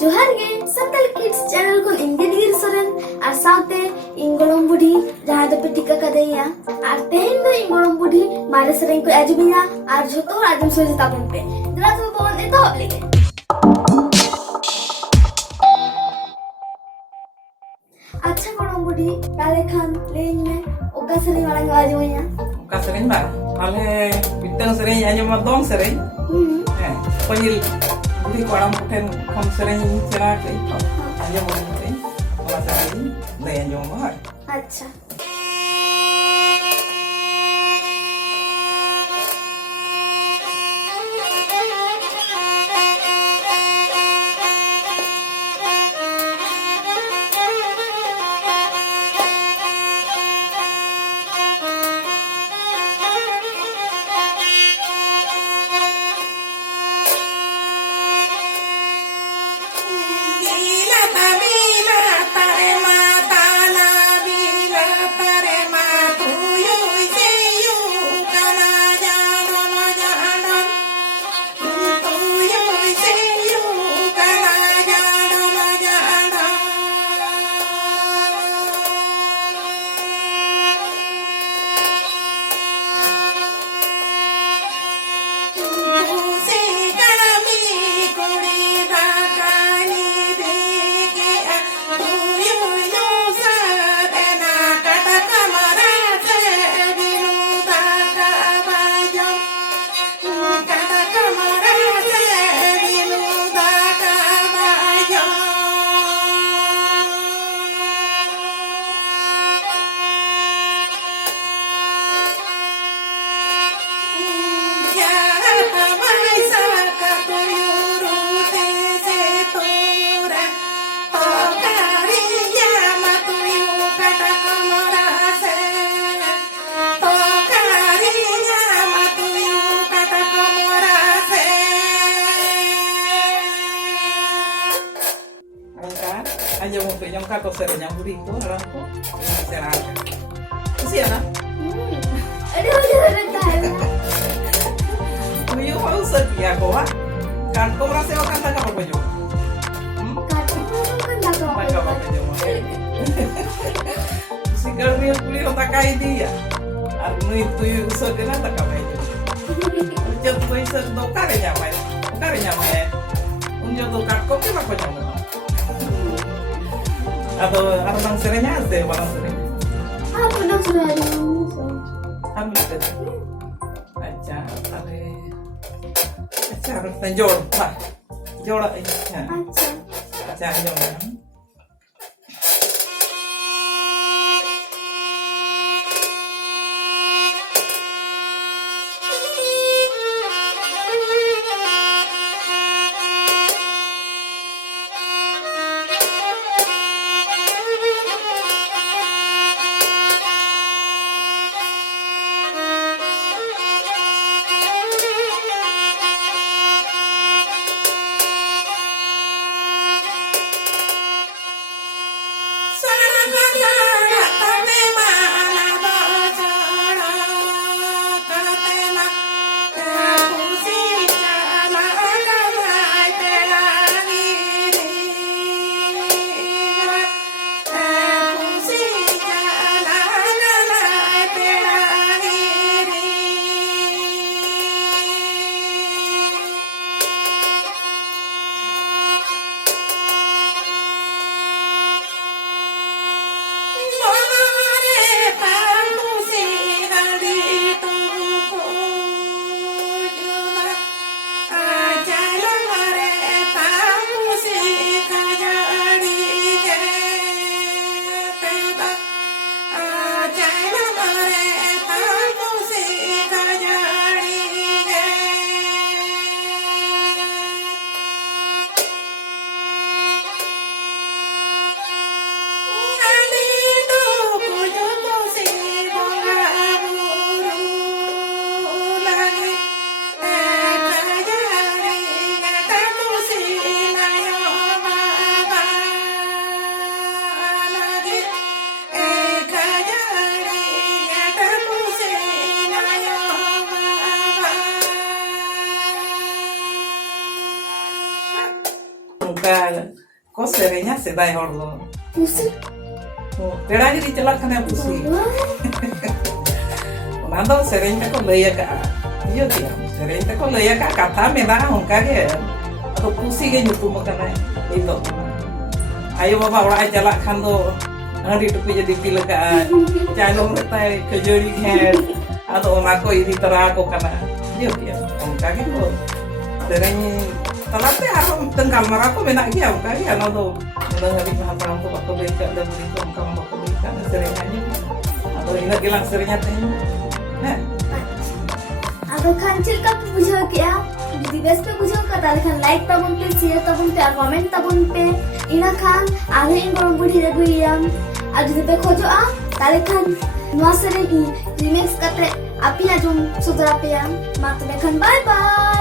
जोहार गे संतल kids channel को ᱤᱧ ᱫᱤᱜᱤᱨ ᱥᱚᱨᱮᱱ ᱟᱨ ᱥᱟᱶᱛᱮ ᱤᱧ ᱜᱚᱲᱚᱢ ᱵᱩᱰᱷᱤ ᱡᱟᱦᱟᱸ ᱫᱚᱯᱮ ᱴᱷᱤᱠᱟᱹ ᱠᱟᱫᱮᱭᱟ ᱟᱨ ᱛᱮᱦᱮᱧ ᱫᱚ ᱤᱧ ᱜᱚᱲᱚᱢ ᱵᱩᱰᱷᱤ ᱢᱟᱨᱮ ᱥᱮᱨᱮᱧ ᱠᱚ ᱟᱸᱡᱚᱢᱤᱧᱟ ᱟᱨ ᱡᱷᱚᱛᱚ ᱦᱚᱲ ᱟᱸᱡᱚᱢ ᱥᱚᱡᱷᱮ ᱛᱟᱵᱚᱱ ᱯᱮ ᱫᱮᱞᱟ ᱛᱚᱵᱮ ᱵᱚᱱ ᱮᱛᱚᱦᱚᱵ ᱞᱮᱜᱮ ᱟᱪᱪᱷᱟ ᱜᱚᱲᱚᱢ ᱵᱩᱰᱷᱤ ᱛᱟᱦᱞᱮ ᱠᱷᱟᱱ ᱞᱟᱹᱭᱟᱹᱧ ᱢᱮ ᱚᱠᱟ ᱥᱮᱨᱮᱧ ᱢᱟᱲᱟᱝ ᱟᱸᱡᱚᱢᱤᱧᱟ Oka sering ba? Pale bitang sering aja mah dong sering. Panggil budi kolam puten kon sering cerah ke itu. Aja mau sering. Oka sering layan jom bah. আচ্ছা Aja mau pinjam kakak sering yang budi itu orang ko cerah. Sih ana. udah tahu Tuyo mau setia ko ha. Kan ko rasa o kan tak apa jo. kan tak Apa jo. Si garmi puli o takai dia. Arno itu yo sedia tak apa jo. Jod koi se do kare nyamai. Kare nyamai. Unjo do kakko ke apa jo. Atau orang serenya ada orang sering. aku udah sudah ada Habis itu. Aja, tapi aja harus jor, pak. Jor aja. Aja jor. leka ko serenya sedai hor do. Pusi. Pera jadi celak kena pusi. Ona do serenya ko laya ka. Iyo dia, serenya ko laya ka kata mena hongka ge. Atau pusi ge nyutum kana itu. Ayo baba orang celak kan do. Hari itu jadi pilakaan. Jangan mertai kejori head. Atau ona ko ini terako kana. Iyo dia, hongka ge ko. Serenya Talate harum tengkal marako menak dia kali ana do udah hari mahal tu bakal beli dan beli tu kamu bakal beli kan seringnya atau ingat bilang seringnya teh nah अगर खंचल का बुझो क्या दिवस पे बुझो का ताले Khan like तबन पे शेयर तबन पे और कमेंट तबन पे इना खान आगे इन गोरम बुढ़ी रगुइयाम और जिसे पे खोजो ताले खान नुआ सेरेंज रिमिक्स करते आप ही आजुम सुधरा पे मात में खान बाय बाय